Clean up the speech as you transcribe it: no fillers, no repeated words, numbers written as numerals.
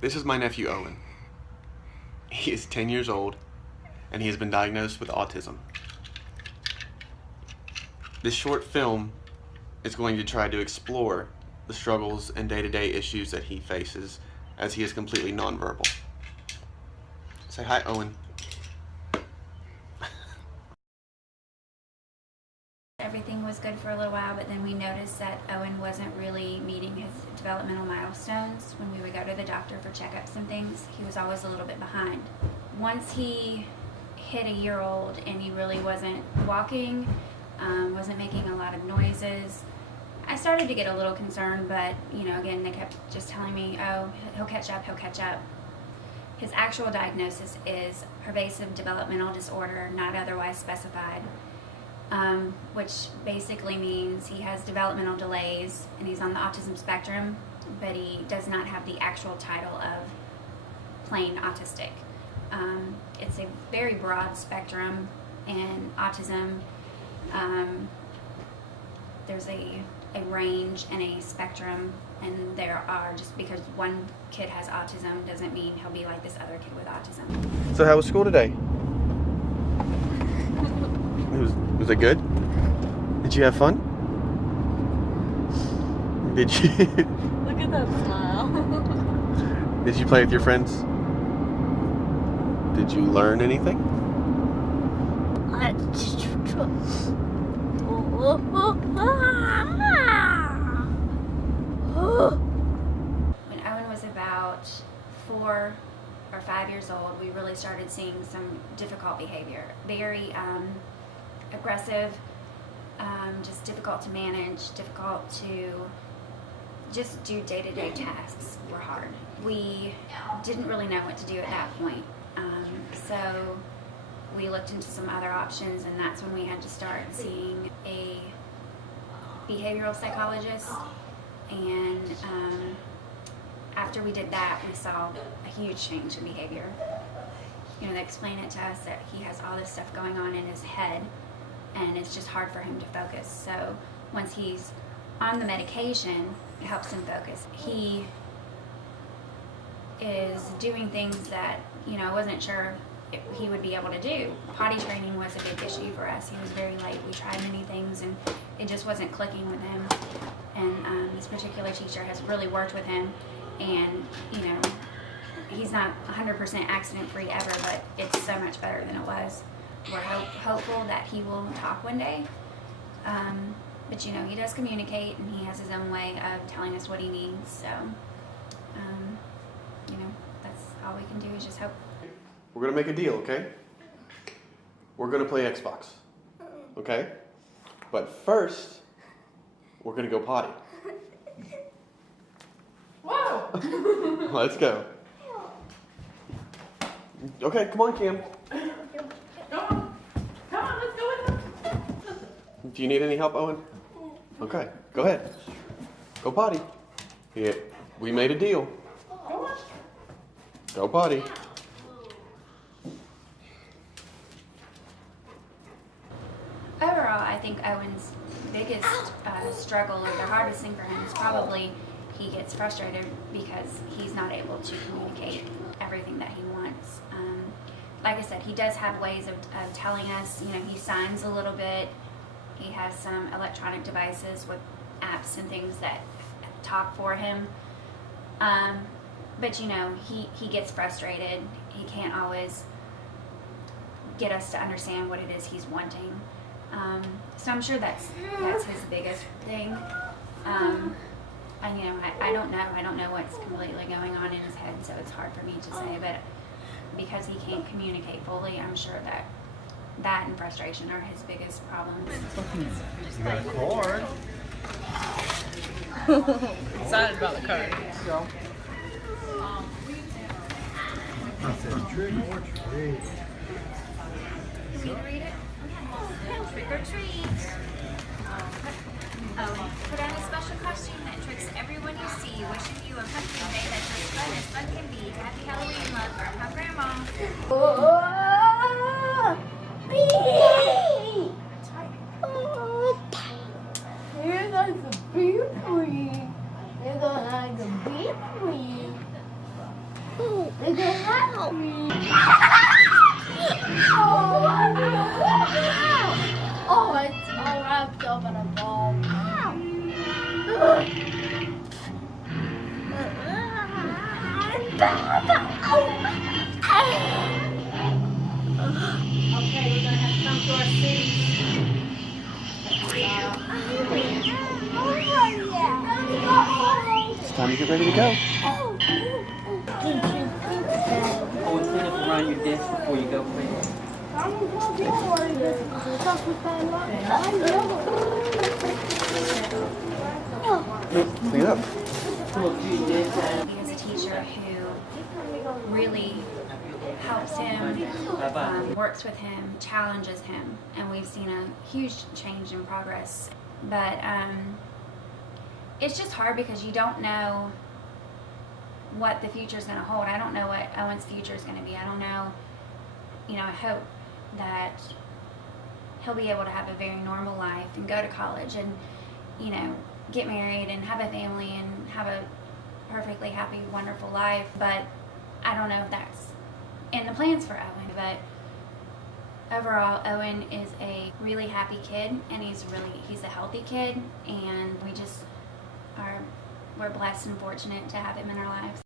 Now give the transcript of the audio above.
This is my nephew Owen. He is 10 years old and he has been diagnosed with autism. This short film is going to try to explore the struggles and day-to-day issues that he faces as he is completely nonverbal. Say hi, Owen. Everything was good for a little while, but then we noticed that Owen wasn't really meeting his developmental milestones. When we would go to the doctor for checkups and things, he was always a little bit behind. Once he hit a year old and he really wasn't walking, wasn't making a lot of noises, I started to get a little concerned, but again, they kept just telling me, oh, he'll catch up, he'll catch up. His actual diagnosis is pervasive developmental disorder, not otherwise specified. Which basically means he has developmental delays and he's on the autism spectrum, but he does not have the actual title of plain autistic. It's a very broad spectrum, and autism, there's a range and a spectrum, and there are, just because one kid has autism doesn't mean he'll be like this other kid with autism. So how was school today? Was it good? Did you have fun? Did you? Look at that smile. Did you play with your friends? Did you learn anything? When Owen was about 4 or 5 years old, we really started seeing some difficult behavior. Very aggressive, just difficult to manage, difficult to just do day-to-day tasks were hard. We didn't really know what to do at that point. So we looked into some other options, and that's when we had to start seeing a behavioral psychologist. And after we did that, we saw a huge change in behavior. They explained it to us that he has all this stuff going on in his head, and it's just hard for him to focus. So once he's on the medication, it helps him focus. He is doing things that, I wasn't sure he would be able to do. Potty training was a big issue for us. He was very late. We tried many things, and it just wasn't clicking with him. And this particular teacher has really worked with him, and, he's not 100% accident-free ever, but it's so much better than it was. We're hopeful that he will talk one day, but he does communicate, and he has his own way of telling us what he needs. So, that's all we can do is just hope. We're gonna make a deal, okay? We're gonna play Xbox, okay? But first, we're gonna go potty. Whoa! Let's go. Okay, come on, Cam. Come on, let's go with him. Do you need any help, Owen? Okay, go ahead. Go potty. Yeah, we made a deal. Go on. Go potty. Overall, I think Owen's biggest struggle, or the hardest thing for him, is probably he gets frustrated because he's not able to communicate everything that he wants. Like I said, he does have ways of telling us. He signs a little bit. He has some electronic devices with apps and things that talk for him. But he gets frustrated. He can't always get us to understand what it is he's wanting. So I'm sure that's his biggest thing. I don't know. I don't know what's completely going on in his head, so it's hard for me to say. But because he can't communicate fully, I'm sure that and frustration are his biggest problems. You got a card. Excited about the card. I said trick or treat. Can you read it? Trick or treat. Oh, put on a special costume that tricks everyone you see, wishing you a pumpkin day that's as fun as fun can be. Happy Halloween, love from Grandma. You're going to be free. You're going to be free. They can help me. Oh, it's all wrapped up in a ball. Okay, we're gonna have to come to our seats. It's time to get ready to go. Owen, clean up around your desk before you go, please. Clean up. Pull up to your desk. He has a teacher who really helps him, works with him, challenges him, and we've seen a huge change in progress. But it's just hard because you don't know what the future is going to hold. I don't know what Owen's future is going to be. I don't know. I hope that he'll be able to have a very normal life and go to college and, get married and have a family and have a perfectly happy, wonderful life. But I don't know if that's in the plans for Owen. But overall, Owen is a really happy kid, and he's a healthy kid, and we're blessed and fortunate to have him in our lives.